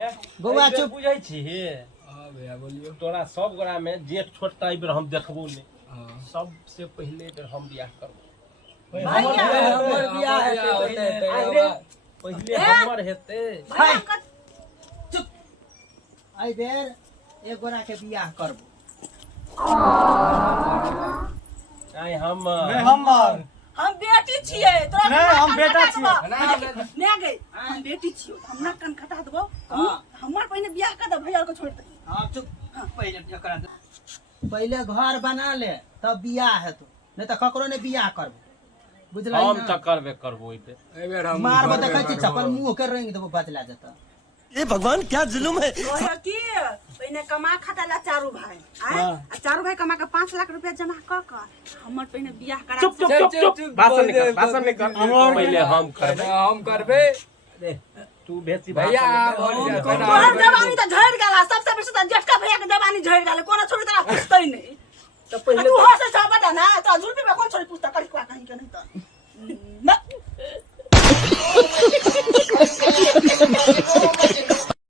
बउआ चुप बुझै छी। हां भैया बोलियो। तोरा सब गोरा में जेठ छोटका ई बेर हम देखबो ने। सबसे पहले बेर हम बियाह करबो। हमर बियाह हेतै पहले हमर हेतै। चुप आई बेर एक गोरा के बियाह करबो। आई हम हम बेटी छियै तोरा नहीं हम बेटा छियै नै गई हम बेटी छियै हमरा कन खटा देबो हमर पहिने बियाह कर दे भैया को छोड़ दे। हां चुप पहले बियाह करा दे। पहले घर बना ले तब बियाह हेतौ नहीं त ककरो ने बियाह करबो बुझला। हम त करबे करबो ई बेर हम मारबो त कहै छी चप्पल मुंह के रेंग देबो बचला जता। ये भगवान क्या जुलुम है। कहे की पहिने कमा खटाला चारू भाई आ चारू भाई कमा के 5 लाख रुपया जमा क क हमर पहिने बियाह करा। चुप चुप चुप चुप भाषण नहीं कर पहले हम करबे दे तू बेसी भैया तोहर जवानी त झड़ गेला सबसे बेसी त जेठका भैया के जवानी झड़ गेला कोना छोड़ तोरा पूछतै नहीं तो पहले तू हो से बता ना तो जुल्फी में कौन छोड़ी पूछता करी कहीं के नहीं तो